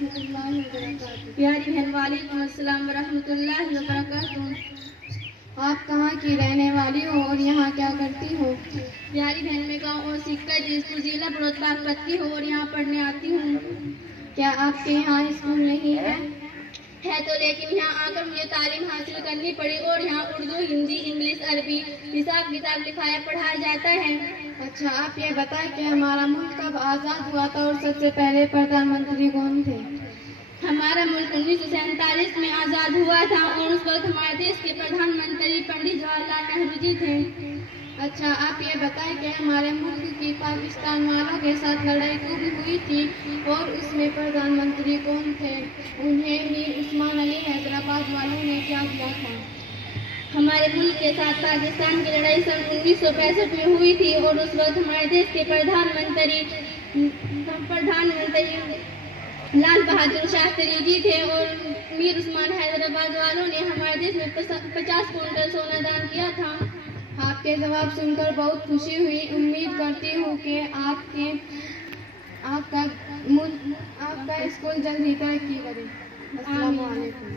ورحمۃ اللہ وبرکاتہ۔ پیاری بہن وعلیکم السلام ورحمۃ اللہ وبرکاتہ۔ آپ کہاں کی رہنے والی ہو اور یہاں کیا کرتی ہو؟ پیاری بہن میں گاؤں اور سکھ ضلع بلوچ باغپت ہو اور یہاں پڑھنے آتی ہوں۔ کیا آپ کے یہاں اسکول نہیں ہے؟ ہے تو، لیکن یہاں آ کر مجھے تعلیم حاصل کرنی پڑی اور یہاں اردو، ہندی، انگلش، عربی، حساب کتاب لکھایا پڑھایا جاتا ہے۔ اچھا، آپ یہ بتائیں کہ ہمارا ملک کب آزاد ہوا تھا اور سب سے پہلے پردھان منتری کون تھے؟ ہمارا ملک 1947 میں آزاد ہوا تھا اور اس وقت ہمارے دیش کے پردھان منتری پنڈت جواہر لال نہرو جی تھے۔ اچھا، آپ یہ بتائیں کہ ہمارے ملک کی پاکستان والوں کے ساتھ لڑائی کب ہوئی تھی اور اس میں پردھان منتری کون تھے؟ انہیں میر عثمان علی حیدرآباد والوں نے کیا کیا تھا؟ ہمارے ملک کے ساتھ پاکستان کی لڑائی سن 1965 میں ہوئی تھی اور اس وقت ہمارے دیش کے پردھان منتری لال بہادر شاستری جی تھے اور میر عثمان حیدرآباد والوں نے ہمارے دیش میں 50 کنٹل سونا دان کیا تھا۔ آپ کے جواب سن کر بہت خوشی ہوئی۔ امید کرتی ہوں کہ آپ کا اسکول جلد ہی ترقی کرے۔ السلام علیکم۔